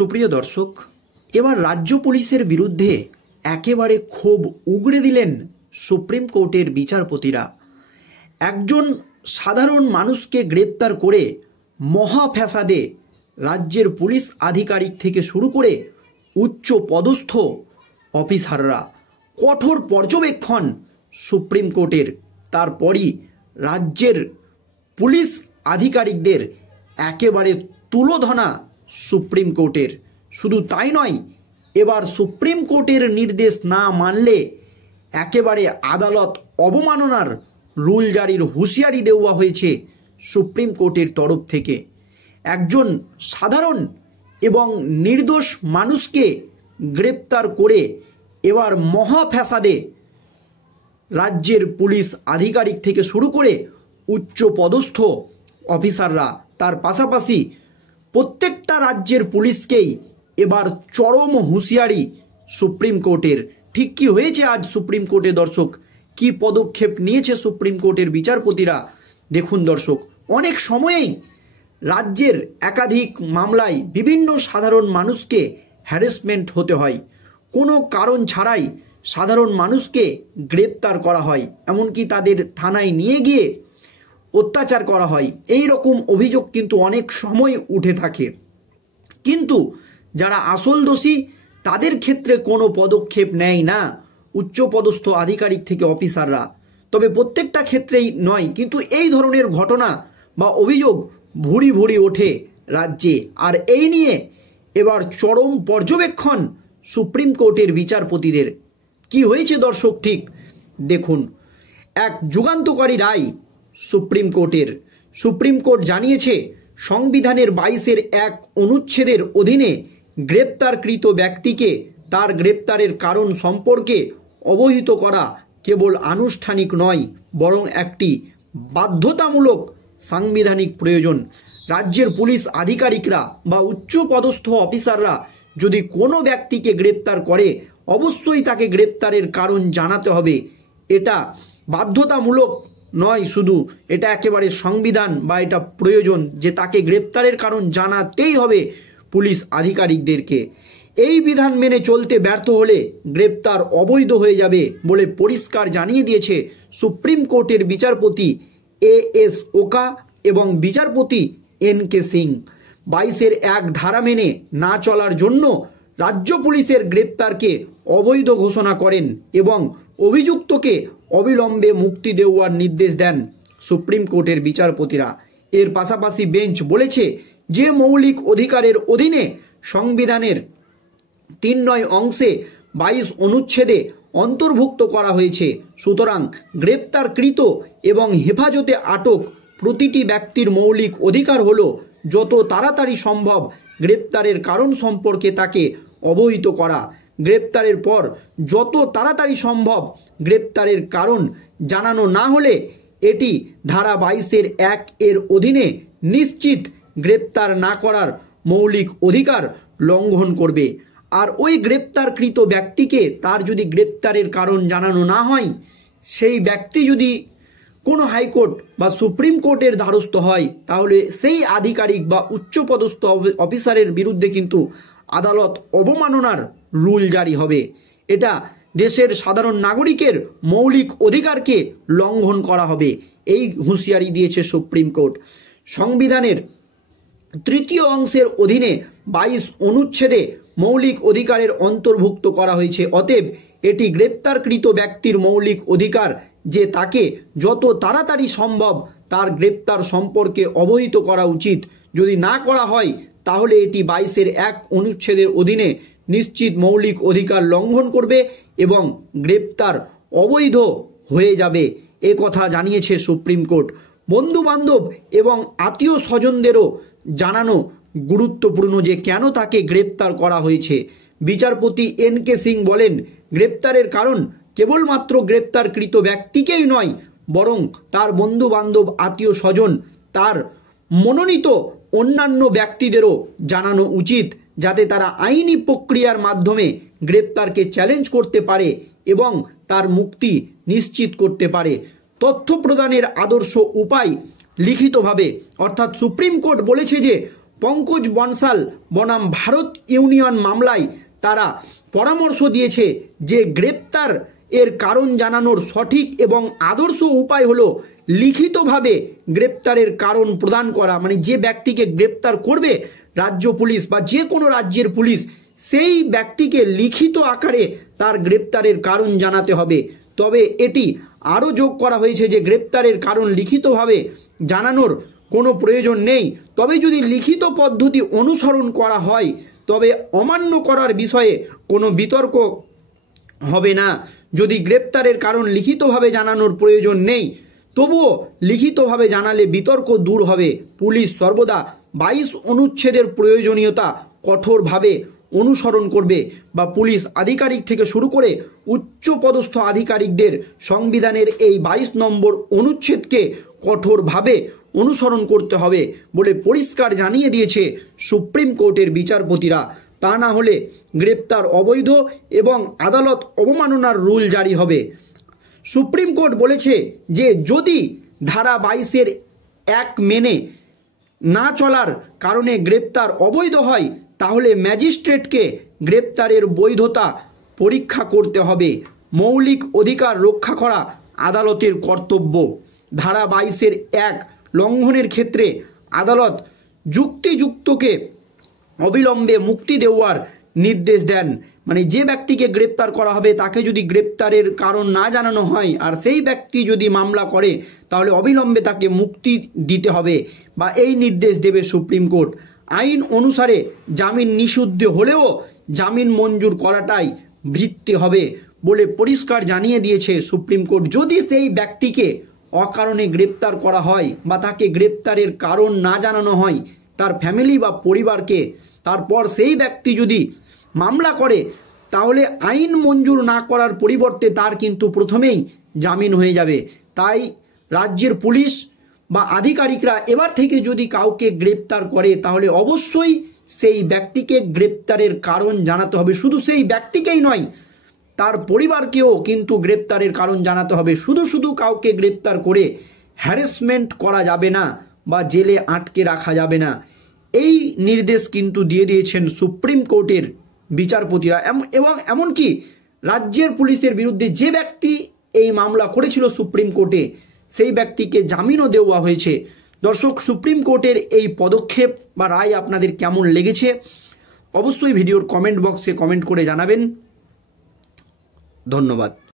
সুপ্রিয় দর্শক, এবার রাজ্য পুলিশের বিরুদ্ধে একেবারে ক্ষোভ উগড়ে দিলেন সুপ্রিম কোর্টের বিচারপতিরা। একজন সাধারণ মানুষকে গ্রেপ্তার করে মহা ফ্যাসাদে রাজ্যের পুলিশ আধিকারিক থেকে শুরু করে উচ্চ পদস্থ অফিসাররা কঠোর পর্যবেক্ষণ সুপ্রিম কোর্টের, তারপরই রাজ্যের পুলিশ আধিকারিকদের একেবারে তুলোধনা সুপ্রিম কোর্টের। শুধু তাই নয়, এবার সুপ্রিম কোর্টের নির্দেশ না মানলে একেবারে আদালত অবমাননার রুল জারির হুঁশিয়ারি দেওয়া হয়েছে সুপ্রিম কোর্টের তরফ থেকে। একজন সাধারণ এবং নির্দোষ মানুষকে গ্রেপ্তার করে এবার মহা ফ্যাসাদে রাজ্যের পুলিশ আধিকারিক থেকে শুরু করে উচ্চ পদস্থ অফিসাররা, তার পাশাপাশি প্রত্যেকটা রাজ্যের পুলিশকেই এবার চরম হুঁশিয়ারি সুপ্রিম কোর্টের। ঠিক কি হয়েছে আজ সুপ্রিম কোর্টে দর্শক, কি পদক্ষেপ নিয়েছে সুপ্রিম কোর্টের বিচারপতিরা দেখুন দর্শক। অনেক সময়েই রাজ্যের একাধিক মামলায় বিভিন্ন সাধারণ মানুষকে হ্যারাসমেন্ট হতে হয়, কোনো কারণ ছাড়াই সাধারণ মানুষকে গ্রেপ্তার করা হয়, এমনকি তাদের থানায় নিয়ে গিয়ে অত্যাচার করা হয়। এই রকম অভিযোগ কিন্তু অনেক সময় উঠে থাকে, কিন্তু যারা আসল দোষী তাদের ক্ষেত্রে কোনো পদক্ষেপ নেয় না উচ্চপদস্থ আধিকারিক থেকে অফিসাররা। তবে প্রত্যেকটা ক্ষেত্রেই নয়, কিন্তু এই ধরনের ঘটনা বা অভিযোগ ভুরি ভুরি ওঠে রাজ্যে। আর এই নিয়ে এবার চরম পর্যবেক্ষণ সুপ্রিম কোর্টের বিচারপতিদের। কি হয়েছে দর্শক ঠিক দেখুন। এক যুগান্তকারী রায় সুপ্রিম কোর্টের। সুপ্রিম কোর্ট জানিয়েছে, সংবিধানের 22-এর এক অনুচ্ছেদের অধীনে গ্রেপ্তারকৃত ব্যক্তিকে তার গ্রেপ্তারের কারণ সম্পর্কে অবহিত করা কেবল আনুষ্ঠানিক নয়, বরং একটি বাধ্যতামূলক সাংবিধানিক প্রয়োজন। রাজ্যের পুলিশ আধিকারিকরা বা উচ্চপদস্থ অফিসাররা যদি কোনো ব্যক্তিকে গ্রেপ্তার করে, অবশ্যই তাকে গ্রেপ্তারের কারণ জানাতে হবে। এটা বাধ্যতামূলক নয় শুধু, এটা একেবারে সংবিধান বা এটা প্রয়োজন যে তাকে গ্রেপ্তারের কারণ জানাতেই হবে পুলিশ আধিকারিকদেরকে। এই বিধান মেনে চলতে ব্যর্থ হলে গ্রেপ্তার অবৈধ হয়ে যাবে বলে পরিষ্কার জানিয়ে দিয়েছে সুপ্রিম কোর্টের বিচারপতি এএস ওকা এবং বিচারপতি এনকে সিং। 22-এর এক ধারা মেনে না চলার জন্য রাজ্য পুলিশের গ্রেপ্তারকে অবৈধ ঘোষণা করেন এবং অভিযুক্তকে অবিলম্বে মুক্তি দেওয়ার নির্দেশ দেন সুপ্রিম কোর্টের বিচারপতিরা। এর পাশাপাশি বেঞ্চ বলেছে, যে মৌলিক অধিকারের অধীনে সংবিধানের 3 অংশে 22 অনুচ্ছেদে অন্তর্ভুক্ত করা হয়েছে, সুতরাং গ্রেপ্তারকৃত এবং হেফাজতে আটক প্রতিটি ব্যক্তির মৌলিক অধিকার হলো যত তাড়াতাড়ি সম্ভব গ্রেপ্তারের কারণ সম্পর্কে তাকে অবহিত করা। গ্রেপ্তারের পর যত তাড়াতাড়ি সম্ভব গ্রেপ্তারের কারণ জানানো না হলে এটি ধারা 22-এর 1 অধীনে নিশ্চিত গ্রেপ্তার না করার মৌলিক অধিকার লঙ্ঘন করবে। আর ওই গ্রেপ্তারকৃত ব্যক্তিকে তার যদি গ্রেপ্তারের কারণ জানানো না হয়, সেই ব্যক্তি যদি কোনো হাইকোর্ট বা সুপ্রিম কোর্টের দ্বারস্থ হয়, তাহলে সেই আধিকারিক বা উচ্চপদস্থ অফিসারের বিরুদ্ধে কিন্তু আদালত অবমাননার রুল জারি হবে। এটা দেশের সাধারণ নাগরিকের মৌলিক অধিকারকে লঙ্ঘন করা হবে, এই হুঁশিয়ারি দিয়েছে সুপ্রিম কোর্ট। সংবিধানের 3 অংশের অধীনে 22 অনুচ্ছেদে মৌলিক অধিকারের অন্তর্ভুক্ত করা হয়েছে, অতএব এটি গ্রেপ্তারকৃত ব্যক্তির মৌলিক অধিকার যে তাকে যত তাড়াতাড়ি সম্ভব তার গ্রেপ্তার সম্পর্কে অবহিত করা উচিত। যদি না করা হয় তাহলে এটি 22-এর 1 অনুচ্ছেদের অধীনে নিশ্চিত মৌলিক অধিকার লঙ্ঘন করবে এবং গ্রেপ্তার অবৈধ হয়ে যাবে, এ কথা জানিয়েছে সুপ্রিম কোর্ট। বন্ধু বান্ধব এবং আত্মীয় স্বজনদেরও জানানো গুরুত্বপূর্ণ যে কেন তাকে গ্রেপ্তার করা হয়েছে। বিচারপতি এনকে সিং বলেন, গ্রেপ্তারের কারণ কেবলমাত্র গ্রেপ্তারকৃত ব্যক্তিকেই নয়, বরং তার বন্ধু বান্ধব, আত্মীয় স্বজন, তার মনোনীত অন্যান্য ব্যক্তিদেরও জানানো উচিত, যাতে তারা আইনি প্রক্রিয়ার মাধ্যমে গ্রেপ্তারকে চ্যালেঞ্জ করতে পারে এবং তার মুক্তি নিশ্চিত করতে পারে। তথ্য প্রদানের আদর্শ উপায় লিখিতভাবে, অর্থাৎ সুপ্রিম কোর্ট বলেছে যে পঙ্কজ বনসাল বনাম ভারত ইউনিয়ন মামলায় তারা পরামর্শ দিয়েছে যে গ্রেপ্তার এর কারণ জানানোর সঠিক এবং আদর্শ উপায় হলো লিখিতভাবে গ্রেপ্তারের কারণ প্রদান করা। মানে যে ব্যক্তিকে গ্রেপ্তার করবে রাজ্য পুলিশ বা যে কোনো রাজ্যের পুলিশ, সেই ব্যক্তিকে লিখিত আকারে তার গ্রেপ্তারের কারণ জানাতে হবে। তবে এটি আরও যোগ করা হয়েছে যে গ্রেপ্তারের কারণ লিখিতভাবে জানানোর কোনো প্রয়োজন নেই, তবে যদি লিখিত পদ্ধতি অনুসরণ করা হয় তবে অমান্য করার বিষয়ে কোনো বিতর্ক হবে না। যদি গ্রেপ্তারের কারণ লিখিতভাবে জানানোর প্রয়োজন নেই তবুও লিখিতভাবে জানালে বিতর্ক দূর হবে। পুলিশ সর্বদা 22 অনুচ্ছেদের প্রয়োজনীয়তা কঠোরভাবে অনুসরণ করবে বা পুলিশ আধিকারিক থেকে শুরু করে উচ্চপদস্থ আধিকারিকদের সংবিধানের এই 22 নম্বর অনুচ্ছেদকে কঠোরভাবে অনুসরণ করতে হবে বলে পরিষ্কার জানিয়ে দিয়েছে সুপ্রিম কোর্টের বিচারপতিরা। তা না হলে গ্রেপ্তার অবৈধ এবং আদালত অবমাননার রুল জারি হবে। সুপ্রিম কোর্ট বলেছে যে যদি ধারা 22-এর 1 মেনে না চলার কারণে গ্রেপ্তার অবৈধ হয় তাহলে ম্যাজিস্ট্রেটকে গ্রেপ্তারের বৈধতা পরীক্ষা করতে হবে। মৌলিক অধিকার রক্ষা করা আদালতের কর্তব্য। ধারা 22-এর 1 লঙ্ঘনের ক্ষেত্রে আদালত যুক্তিযুক্তকে অবিলম্বে মুক্তি দেওয়ার নির্দেশ দেন। মানে যে ব্যক্তিকে গ্রেপ্তার করা হবে তাকে যদি গ্রেপ্তারের কারণ না জানানো হয় আর সেই ব্যক্তি যদি মামলা করে তাহলে অবিলম্বে তাকে মুক্তি দিতে হবে বা এই নির্দেশ দেবে সুপ্রিম কোর্ট। আইন অনুসারে জামিন নিষিদ্ধ হলেও জামিন মঞ্জুর করাটাই ভিত্তি হবে বলে পরিষ্কার জানিয়ে দিয়েছে সুপ্রিম কোর্ট। যদি সেই ব্যক্তিকে অকারণে গ্রেপ্তার করা হয় বা তাকে গ্রেপ্তারের কারণ না জানানো হয় তার ফ্যামিলি বা পরিবারকে, তারপর সেই ব্যক্তি যদি মামলা করে তাহলে আইন মঞ্জুর না করার পরিবর্তে তার কিন্তু প্রথমেই জামিন হয়ে যাবে। তাই রাজ্যের পুলিশ বা আধিকারিকরা এবার থেকে যদি কাউকে গ্রেপ্তার করে তাহলে অবশ্যই সেই ব্যক্তিকে গ্রেপ্তারের কারণ জানাতে হবে। শুধু সেই ব্যক্তিকেই নয়, তার পরিবারকেও কিন্তু গ্রেপ্তারের কারণ জানাতে হবে। শুধু শুধু কাউকে গ্রেপ্তার করে হ্যারাসমেন্ট করা যাবে না বা জেলে আটকে রাখা যাবে না। এই নির্দেশ কিন্তু দিয়ে দিয়েছেন সুপ্রিম কোর্টের বিচারপতিরা। এবং এমনকি রাজ্যের পুলিশের বিরুদ্ধে যে ব্যক্তি এই মামলা করেছিল সুপ্রিম কোর্টে সেই ব্যক্তিকে জামিনও দেওয়া হয়েছে। দর্শক, সুপ্রিম কোর্টের এই পদক্ষেপ বা রায় আপনাদের কেমন লেগেছে অবশ্যই ভিডিওর কমেন্ট বক্সে কমেন্ট করে জানাবেন। ধন্যবাদ।